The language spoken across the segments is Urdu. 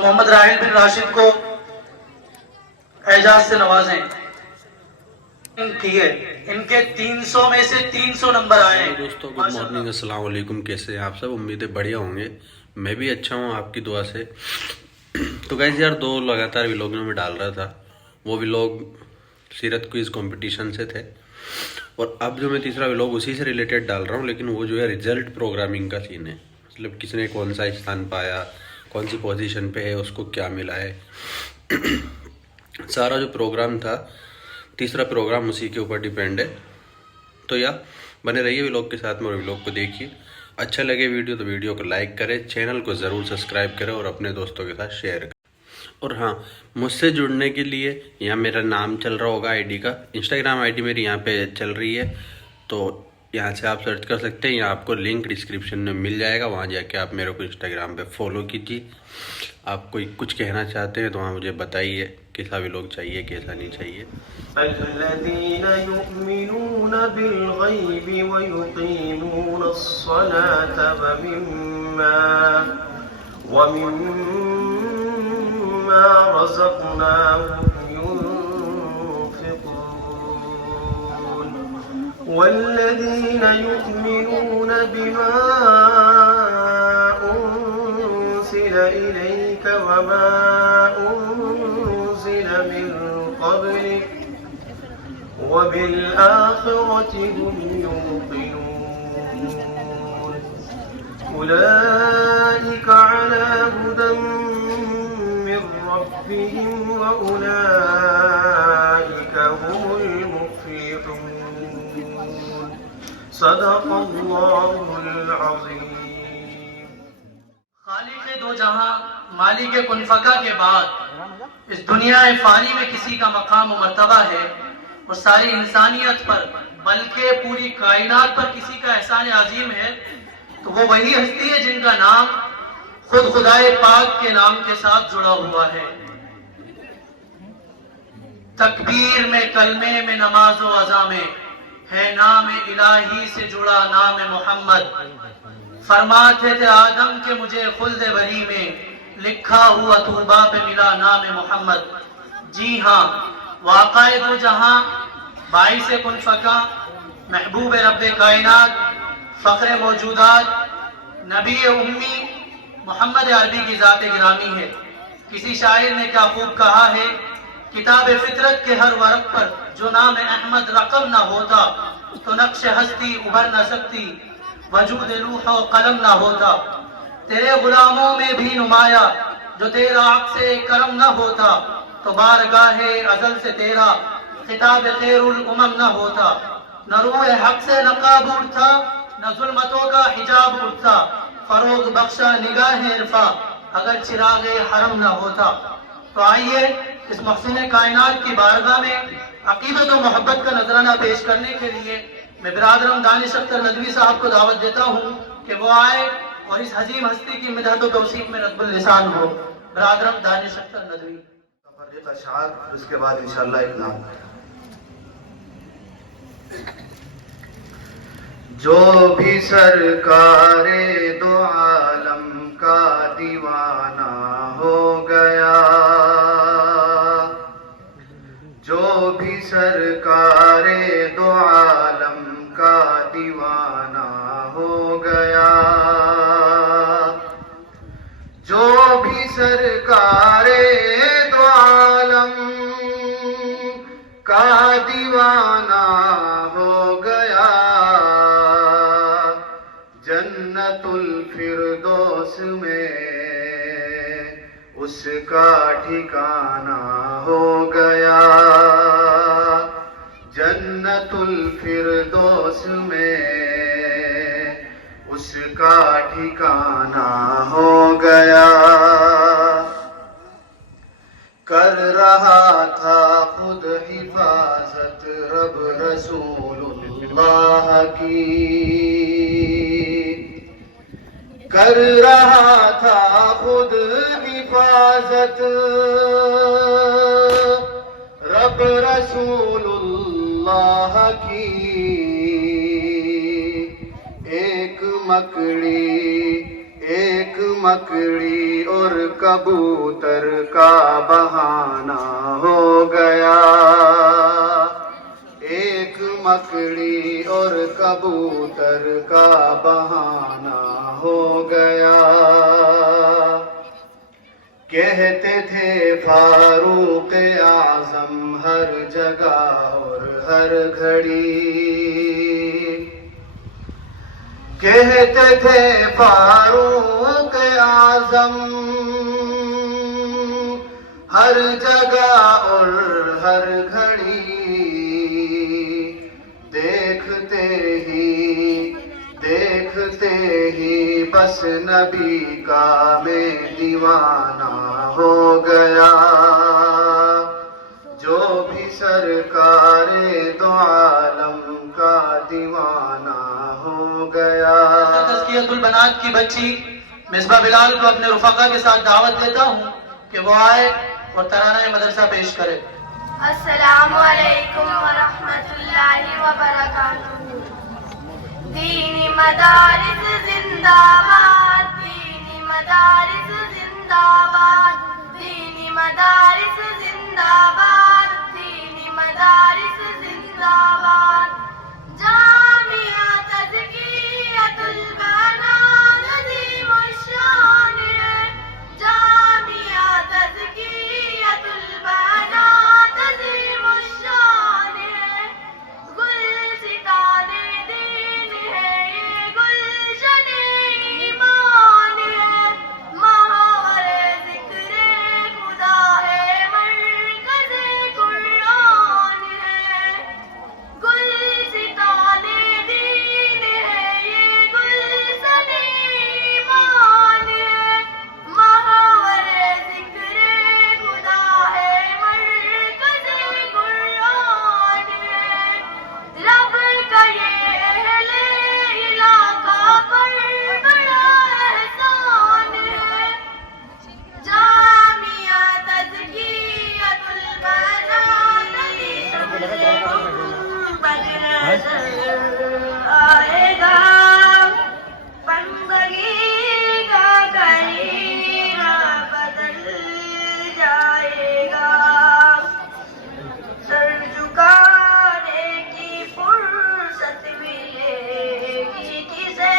محمد راحل بن راشد کو اعزاز سے نوازیں کیے، ان کے 300 میں سے 300 نمبر آئے ہیں۔ دوستو گڈ مارننگ، السلام علیکم، کیسے ہیں آپ سب؟ امیدیں بڑھیا ہوں گے، میں بھی اچھا ہوں آپ کی دعا سے۔ تو گائز یار 2 لگاتار ولاگوں میں ڈال رہا تھا، وہ ولاگ سیرت کوئز کمپٹیشن سے تھے، اور اب جو میں تیسرا ولاگ اسی سے ریلیٹڈ ڈال رہا ہوں، لیکن وہ جو ہے رزلٹ پروگرامنگ کا سین ہے، مطلب کس نے کون سا استھان پایا، کون سی پوزیشن پہ ہے، اس کو کیا ملا ہے۔ سارا جو پروگرام تھا، تیسرا پروگرام اسی کے اوپر ڈیپینڈ ہے۔ تو یا بنے رہیے ولاگ کے ساتھ میں، اور ولاگ کو دیکھیے۔ اچھا لگے ویڈیو تو ویڈیو کو لائک کریں، چینل کو ضرور سبسکرائب کریں، اور اپنے دوستوں کے ساتھ شیئر کریں۔ اور ہاں، مجھ سے جڑنے کے لیے یہاں میرا نام چل رہا ہوگا آئی ڈی کا، انسٹاگرام آئی ڈی میری یہاں پہ چل رہی ہے، تو یہاں سے آپ سرچ کر سکتے ہیں، یہاں آپ کو لنک ڈسکرپشن میں مل جائے گا، وہاں جا کے آپ میرے کو انسٹاگرام پہ فالو کیجیے۔ آپ کوئی کچھ کہنا چاہتے ہیں تو وہاں مجھے بتائیے، کیسا بھی لوگ چاہیے کیسا نہیں چاہیے۔ الذين يؤمنون بالغيب ويقيمون الصلاة ومما رزقناهم ينفقون والذين يؤمنون بما أنزل إليك وما أنزل من قبلك وبالآخرة هم يوقنون أولئك على هدى من ربهم وأولئك هم المفلحون صدق الله العظيم۔ خالق دو جہاں، مالک کن فکا کے بعد اس دنیا فانی میں کسی کا مقام و مرتبہ ہے، اور ساری انسانیت پر بلکہ پوری کائنات پر کسی کا احسان عظیم ہے، تو وہ وہی ہستی ہے جن کا نام خود خدائے پاک کے نام کے ساتھ جڑا ہوا ہے۔ تکبیر میں، کلمے میں، نماز و اذا میں ہے نام الہی سے جڑا نام محمد۔ فرماتے تھے آدم کہ مجھے خلد بری میں لکھا ہوا طوبہ پہ ملا نام محمد۔ جی ہاں، واقع دو جہاں، باعث کن فکا، محبوب رب کائنات، فخر موجودات، نبی امی محمد عربی کی ذات گرامی ہے۔ کسی شاعر نے کیا خوب کہا ہے، کتاب فطرت کے ہر ورق پر جو نام احمد رقم نہ ہوتا تو نقش ہستی ابھر نہ سکتی، وجود لوح و قلم نہ ہوتا۔ تیرے غلاموں میں بھی نمایاں جو تیرا عکس کرم نہ ہوتا، تو بارگاہ ازل سے تیرا خطاب خیر الامم نہ ہوتا۔ نہ روح حق سے نقاب اٹھتا، نہ ظلمتوں کا حجاب اٹھتا، فروغ بخشا نگاہ عرفا اگر چراغ حرم نہ ہوتا۔ تو آئیے اس محسن کائنات کی بارگاہ میں عقیدت و محبت کا نذرانہ پیش کرنے کے لیے میں برادرم دانش اختر ندوی صاحب کو دعوت دیتا ہوں کہ وہ آئے اور اس عظیم ہستی کی مدحت و توصیف میں رتب اللسان ہو۔ برادرم دانش اختر ندوی۔ متفرق اشعار، اس کے بعد انشاءاللہ ایک نام۔ جو بھی سرکار دو عالم کا دیوانہ ہو گیا، جو بھی سرکار دو عالم کا دیوانہ ہو گیا، جو بھی سرکار دو عالم کا دیوانہ ہو گیا، جنت الفردوس میں اس کا ٹھکانہ ہو گیا، جنت الفردوس میں اس کا ٹھکانہ ہو گیا۔ کر رہا تھا خود حفاظت رب رسول اللہ کی، کر رہا تھا خود حفاظت رب رسول اللہ کی، ایک مکڑی ایک مکڑی اور کبوتر کا بہانہ ہو گیا، ایک مکڑی اور کبوتر کا بہانہ ہو گیا۔ کہتے تھے فاروق اعظم ہر جگہ اور ہر گھڑی، کہتے تھے فاروق اعظم ہر جگہ اور ہر گھڑی، دیکھتے ہی بس نبی کا میں دیوانہ ہو گیا، جو بھی سرکار دو عالم کا دیوانہ ہو گیا۔ تزکیۃ البنات کی بچی مصباح بلال کو اپنے رفقا کے ساتھ دعوت دیتا ہوں کہ وہ آئے اور ترانہ مدرسہ پیش کرے۔ السلام علیکم ورحمۃ اللہ وبرکاتہ۔ دینی مدارس زندہ باد، دینی مدارس زندہ باد، دینی مدارس زندہ باد، دینی مدارس زندہ باد۔ جامعہ تزکیۃ البنات عظیم الشان ہے، جامعہ تزکیۃ البنات عظیم الشان ہے۔ گلستان دین ہے یہ، گلشن ایمان ہے، محور ذکر خدا ہے، مرکز قرآن ہے۔ گلستان دین ہے یہ، گلشن ایمان ہے، محور ذکر خدا ہے، مرکز قرآن ہے۔ رب کا یہ اہل علاقہ پر بڑا احسان ہے، جامعہ تزکیۃ البنات آئے گا، بندگی کا کرینہ بدل جائے گا، سر جھکانے کی فرصت ملے گی کسے،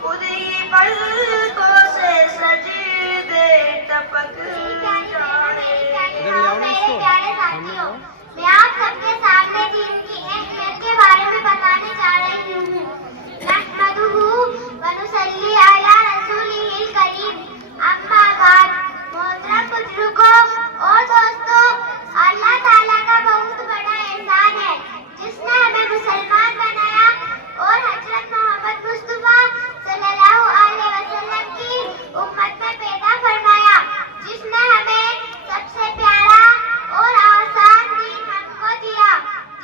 خود ہی پلکوں سے سجدے ٹپک جائے گا۔ میرے پیارے ساتھیوں، میں آپ سب کے سامنے دین کی اہمیت کے بارے میں بتانے جا رہی ہوں۔ نحمدہ ونصلی علی رسولہ الکریم، اما بعد۔ محترم بزرگوں اور دوستوں، اللہ تعالیٰ کا بہت بڑا احسان ہے جس نے ہمیں مسلمان بنایا اور حضرت محمد مصطفیٰ صلی اللہ علیہ وسلم کی امت میں پیدا فرمایا، جس نے ہمیں سب سے پیارا اور آسان دین ہم کو دیا،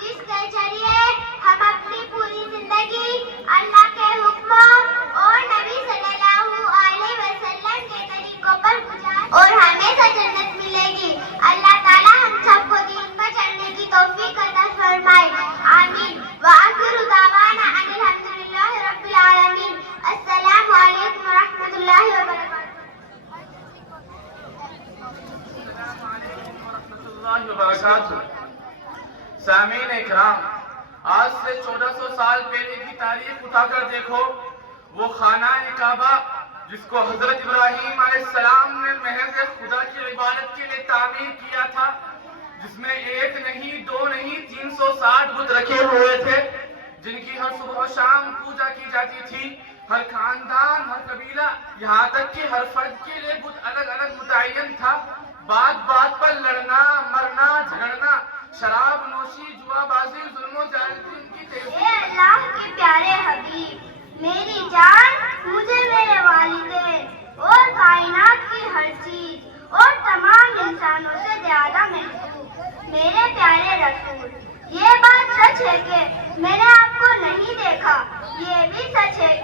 جس کے ذریعے ہم اپنی پوری زندگی اللہ کے حکموں اور نبی صلی اللہ علیہ وسلم کے طریقوں پر گزار اور ہمیشہ جنت ملے گی۔ اللہ تعالیٰ ہم سب کو دین پر چلنے کی توفیق عطا فرمائے، آمین۔ وآخر دعوانا ان الحمدللہ رب العالمین۔ السلام علیکم ورحمۃ اللہ وبرکاتہ۔ اللہ وبرکاتہ۔ سامعین اکرام، آج سے 1400 سال پہلے کی تاریخ اٹھا کر دیکھو، وہ خانہ کعبہ جس کو حضرت ابراہیم علیہ السلام نے محض خدا کی عبادت کے لیے تعمیر کیا تھا، جس میں ایک نہیں، دو نہیں، 360 بت رکھے ہوئے تھے، جن کی ہر صبح و شام پوجا کی جاتی تھی۔ ہر خاندان، ہر قبیلہ، یہاں تک کہ ہر فرد کے لیے بت الگ الگ متعین تھا۔ بات بات پر لڑنا، مرنا، جھگڑنا، شراب نوشی، جوا بازی، ظلم و زیادتی کی تیزی۔ اے اللہ کے پیارے حبیب، میری جان مجھے میرے والدین اور کائنات کی ہر چیز اور تمام انسانوں سے زیادہ محبوب میرے پیارے رسول، یہ بات سچ ہے کہ میں نے آپ کو نہیں دیکھا، یہ بھی سچ ہے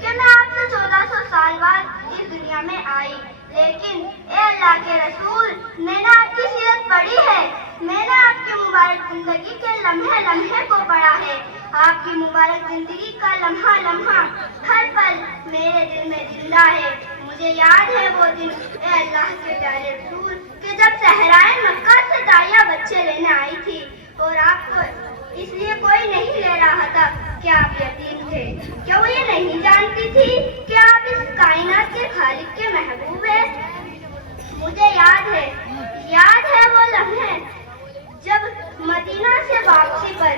کہ میں آپ سے 1400 سال بعد اس دنیا میں آئی، لیکن اے اللہ کے رسول، میں نے آپ کی سیرت پڑھی ہے، میں نے آپ کی مبارک زندگی کے لمحے لمحے کو پڑھا ہے، آپ کی مبارک زندگی کا لمحہ لمحہ ہر پل میرے دل میں زندہ ہے۔ مجھے یاد ہے وہ دن اے اللہ کے پیارے رسول کہ جب صحرائے مکہ سے دایا بچے لینے آئی تھی اور آپ کو اس لیے کوئی نہیں لے رہا تھا کہ آپ یتیم تھے. کیا وہ یہ نہیں جانتی تھی کہ آپ اس کائنات کے خالق کے محبوب ہیں؟ مجھے یاد ہے وہ لمحے جب مدینہ سے واپسی پر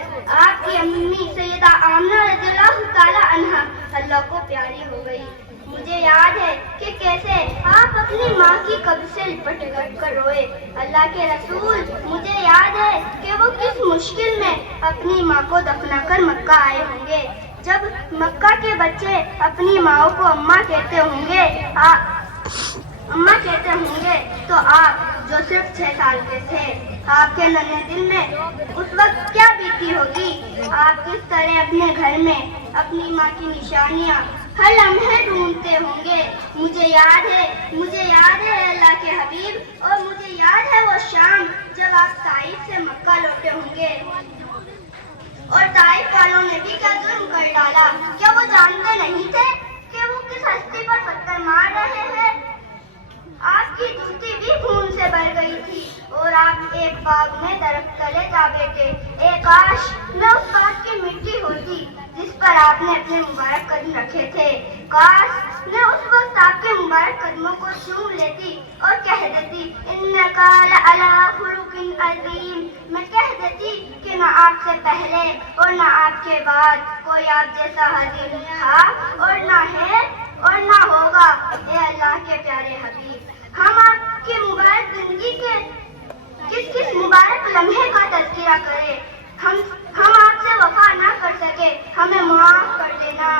آپ کی امی سیدہ آمنہ رضی اللہ تعالی عنہا اللہ کو پیاری ہو گئی. مجھے یاد ہے کہ کیسے آپ اپنی ماں کی قبر سے لپٹ کر روئے. اللہ کے رسول مجھے یاد ہے کہ وہ کس مشکل میں اپنی ماں کو دفنا کر مکہ آئے ہوں گے. جب مکہ کے بچے اپنی ماں کو اماں کہتے ہوں گے تو آپ جو صرف 6 سال کے تھے آپ کے ننھے دل میں اس وقت کیا بیتی ہوگی؟ آپ کس طرح اپنے گھر میں اپنی ماں کی نشانیاں ہر لمحے ڈھونڈتے ہوں گے. مجھے یاد ہے اللہ کے حبیب، اور مجھے یاد ہے وہ شام جب آپ طائف سے مکہ لوٹے ہوں گے اور طائف والوں نے بھی کیا ظلم کر ڈالا. کیا وہ جانتے نہیں تھے کہ وہ کس ہستی پر پتھر مار رہے ہیں؟ آپ کی جوتی بھی خون سے بھر گئی تھی اور آپ ایک باغ میں درخت تلے جا بیٹھے. کاش میں اس باغ کی مٹی ہوتی جس پر آپ نے اپنے مبارک قدم رکھے تھے. کاش میں اس وقت آپ کے مبارک قدموں کو چوم لیتی اور کہہ دیتی انک لعلی خلق عظیم. میں کہہ دیتی کہ نہ آپ سے پہلے اور نہ آپ کے بعد کوئی آپ جیسا حضیر تھا اور نہ ہے اور نہ ہوگا. اے اللہ کے پیارے حبیب، ہم آپ کی مبارک زندگی کے کس مبارک لمحے کا تذکرہ کریں. ہم آپ سے وفا نہ کر سکے، ہمیں معاف کر دینا.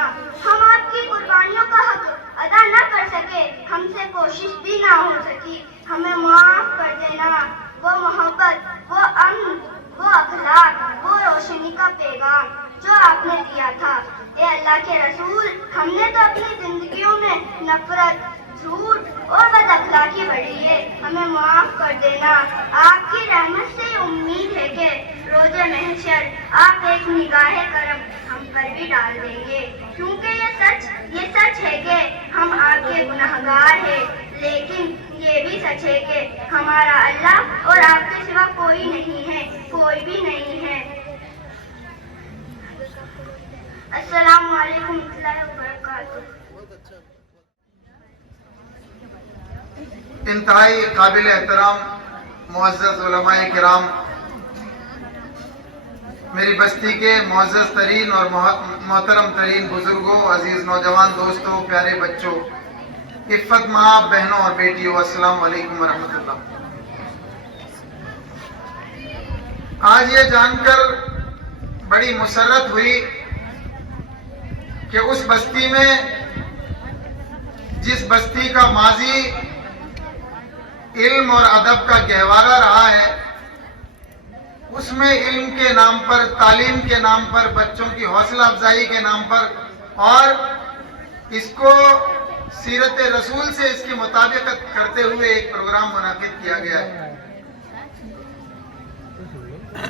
ہم آپ کی قربانیوں کا حق ادا نہ کر سکے، ہم سے کوشش بھی نہ ہو سکی، ہمیں معاف کر دینا. وہ محبت، وہ امن، وہ اخلاق، وہ روشنی کا پیغام جو آپ نے دیا تھا. اے اللہ کے رسول، ہم نے تو اپنی زندگیوں میں نفرت، جھوٹ اور بد اخلاقی بڑھی ہے، ہمیں معاف کر دینا. آپ کی رحمت سے امید ہے کہ روز محشر آپ ایک نگاہ کرم ہم پر بھی ڈال دیں گے، کیونکہ یہ سچ ہے کہ ہم آپ کے گناہگار ہیں، لیکن یہ بھی سچ ہے کہ ہمارا اللہ اور آپ کے سوا کوئی نہیں ہے، کوئی بھی نہیں ہے. السلام علیکم ورحمۃ اللہ وبرکاتہ. انتہائی قابل احترام معزز علماء کرام، میری بستی کے معزز ترین اور محترم ترین بزرگوں، عزیز نوجوان دوستوں، پیارے بچوں، عفت ماں، بہنوں اور بیٹیوں، السلام علیکم ورحمۃ اللہ. آج یہ جان کر بڑی مسرت ہوئی کہ اس بستی میں، جس بستی کا ماضی علم اور ادب کا گہوارہ رہا ہے، اس میں علم کے نام پر، تعلیم کے نام پر، بچوں کی حوصلہ افزائی کے نام پر اور اس کو سیرت رسول سے اس کی مطابقت کرتے ہوئے ایک پروگرام منعقد کیا گیا ہے،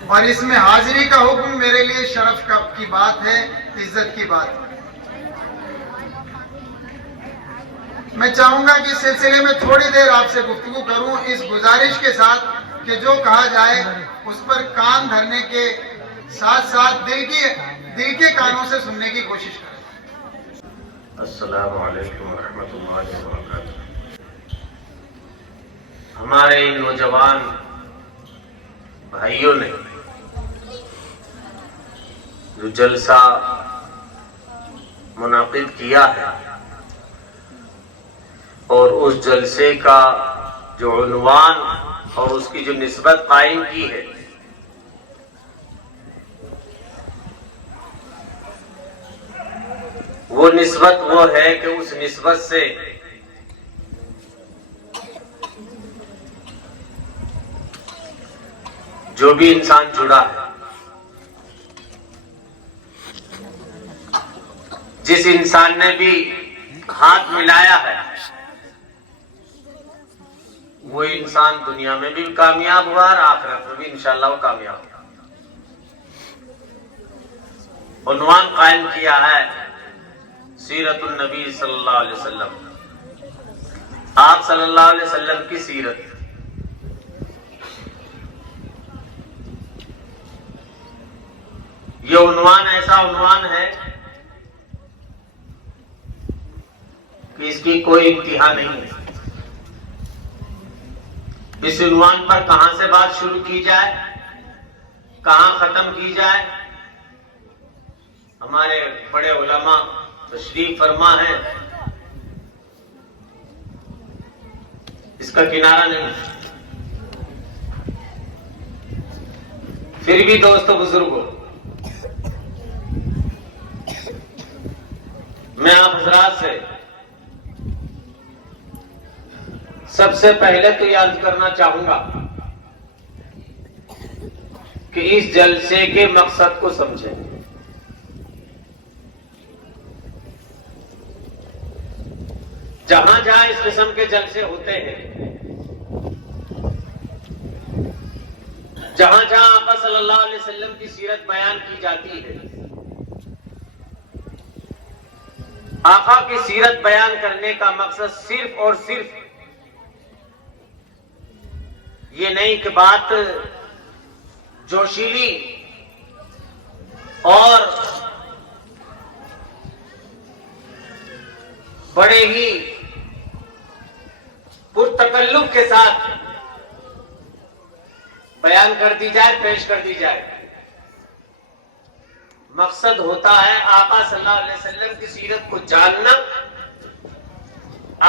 اور اس میں حاضری کا حکم میرے لیے شرف کی بات ہے، عزت کی بات ہے. میں چاہوں گا کہ اس سلسلے میں تھوڑی دیر آپ سے گفتگو کروں، اس گزارش کے ساتھ کہ جو کہا جائے اس پر کان دھرنے کے ساتھ ساتھ دل کے کانوں سے سننے کی کوشش کریں. السلام علیکم ورحمۃ اللہ وبرکاتہ. ہمارے نوجوان بھائیوں نے جو جلسہ منعقد کیا ہے اور اس جلسے کا جو عنوان اور اس کی جو نسبت قائم کی ہے، وہ نسبت وہ ہے کہ اس نسبت سے جو بھی انسان جڑا ہے، جس انسان نے بھی ہاتھ ملایا ہے، وہ انسان دنیا میں بھی کامیاب ہوا اور آخرت میں بھی انشاءاللہ وہ کامیاب ہوا. عنوان قائم کیا ہے سیرت النبی صلی اللہ علیہ وسلم. آپ صلی اللہ علیہ وسلم کی سیرت. یہ عنوان ایسا عنوان ہے کہ اس کی کوئی انتہا نہیں ہے. اس عنوان پر کہاں سے بات شروع کی جائے، کہاں ختم کی جائے، ہمارے بڑے علماء تشریف فرما ہے، اس کا کنارہ نہیں. پھر بھی دوستو بزرگوں، میں آپ حضرات سے سب سے پہلے تو یہ عرض کرنا چاہوں گا کہ اس جلسے کے مقصد کو سمجھیں. جہاں جہاں اس قسم کے جلسے ہوتے ہیں، جہاں جہاں آقا صلی اللہ علیہ وسلم کی سیرت بیان کی جاتی ہے، آقا کی سیرت بیان کرنے کا مقصد صرف اور صرف یہ نہیں کہ بات جوشیلی اور بڑے ہی پرتکلف کے ساتھ بیان کر دی جائے، پیش کر دی جائے. مقصد ہوتا ہے آقا صلی اللہ علیہ وسلم کی سیرت کو جاننا،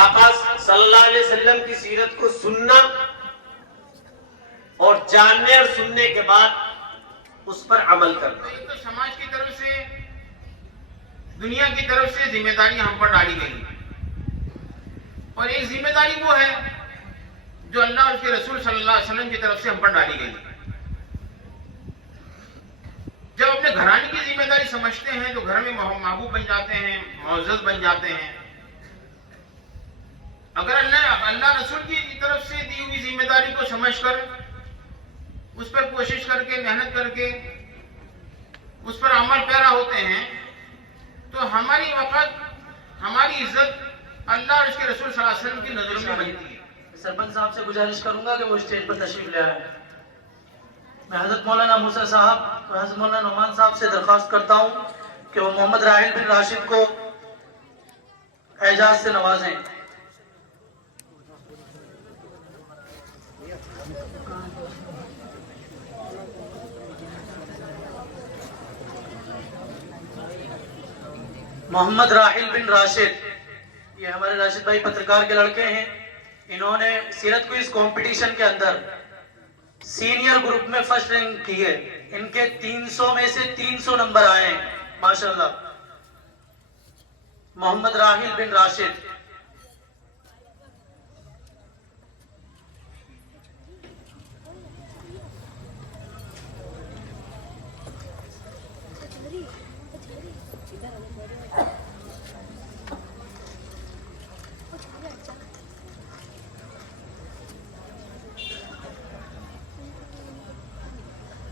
آقا صلی اللہ علیہ وسلم کی سیرت کو سننا، اور جاننے اور سننے کے بعد اس پر عمل کرنا. ایک تو سماج کی طرف سے، دنیا کی طرف سے ذمہ داری ہم پر ڈالی گئی، اور ایک ذمہ داری وہ ہے جو اللہ اور اس کے رسول صلی اللہ علیہ وسلم کی طرف سے ہم پر ڈالی گئی. جب اپنے گھرانے کی ذمہ داری سمجھتے ہیں تو گھر میں محبوب بن جاتے ہیں، معزز بن جاتے ہیں. اگر اللہ رسول کی طرف سے دی ہوئی ذمہ داری کو سمجھ کر اس پر کوشش کر کے، محنت کر کے اس پر عمل پیرا ہوتے ہیں تو ہماری وقت، ہماری عزت اللہ اور اس کے رسول صلی اللہ علیہ وسلم کی نظروں میں بنتی ہے. سرپنچ صاحب سے گزارش کروں گا کہ وہ اسٹیج پر تشریف لے آئے. میں حضرت مولانا موسیٰ صاحب اور حضرت مولانا نعمان صاحب سے درخواست کرتا ہوں کہ وہ محمد راحل بن راشد کو اعزاز سے نوازیں. محمد راحل بن راشد، یہ ہمارے راشد بھائی پترکار کے لڑکے ہیں. انہوں نے سیرت کوئز کمپٹیشن کے اندر سینئر گروپ میں فرسٹ رینک کی ہے. ان کے 300 میں سے 300 نمبر آئے ہیں ماشاءاللہ. محمد راحل بن راشد.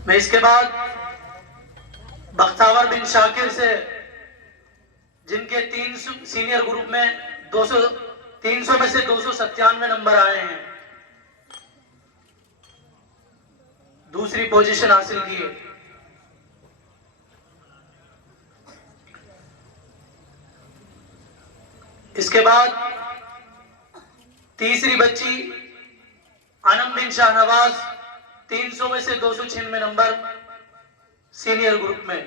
میں اس کے بعد بختاور بن شاکر سے، جن کے 300 سینئر گروپ میں 300 میں سے 297 نمبر آئے ہیں، دوسری پوزیشن حاصل کی ہے. اس کے بعد تیسری بچی انم بن شاہ نواز، 300 میں سے 296 نمبر سینئر گروپ میں.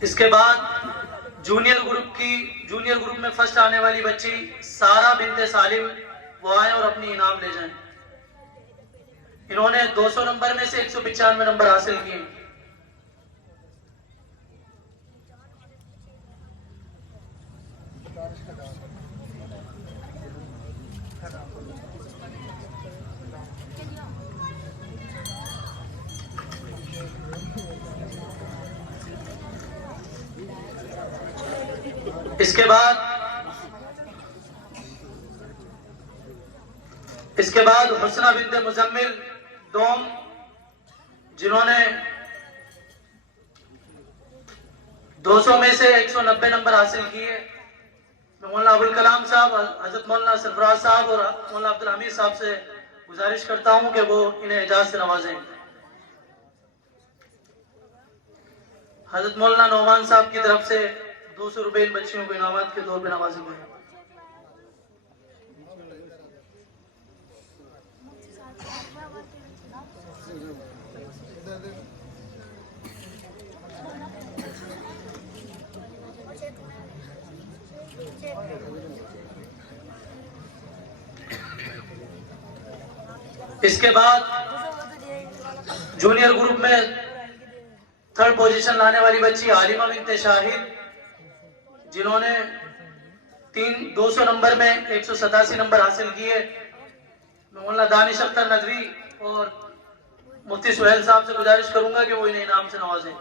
اس کے بعد جونیئر گروپ میں فرسٹ آنے والی بچی سارا بنت سالم، وہ آئیں اور اپنی انعام لے جائیں. انہوں نے 200 نمبر میں سے 195 نمبر حاصل کیے. اس کے بعد حسنہ بنت مزمل دوم، جنہوں نے 200 میں سے 190 نمبر حاصل کیے. میں مولانا ابوالکلام صاحب، حضرت مولانا سرفراز صاحب اور مولانا عبدالحمید صاحب سے گزارش کرتا ہوں کہ وہ انہیں اعزاز سے نوازیں. حضرت مولانا نعمان صاحب کی طرف سے 200 روپے ان بچیوں کو انعامات کے طور پہ نوازے گئے. اس کے بعد جونیئر گروپ میں 3rd پوزیشن لانے والی بچی عالمہ بنت شاہد، جنہوں نے 200 نمبر میں 187 نمبر حاصل کیے. میں مولانا دانش اختر ندوی اور مفتی سہیل صاحب سے گزارش کروں گا کہ وہ انہیں انعام سے نوازیں.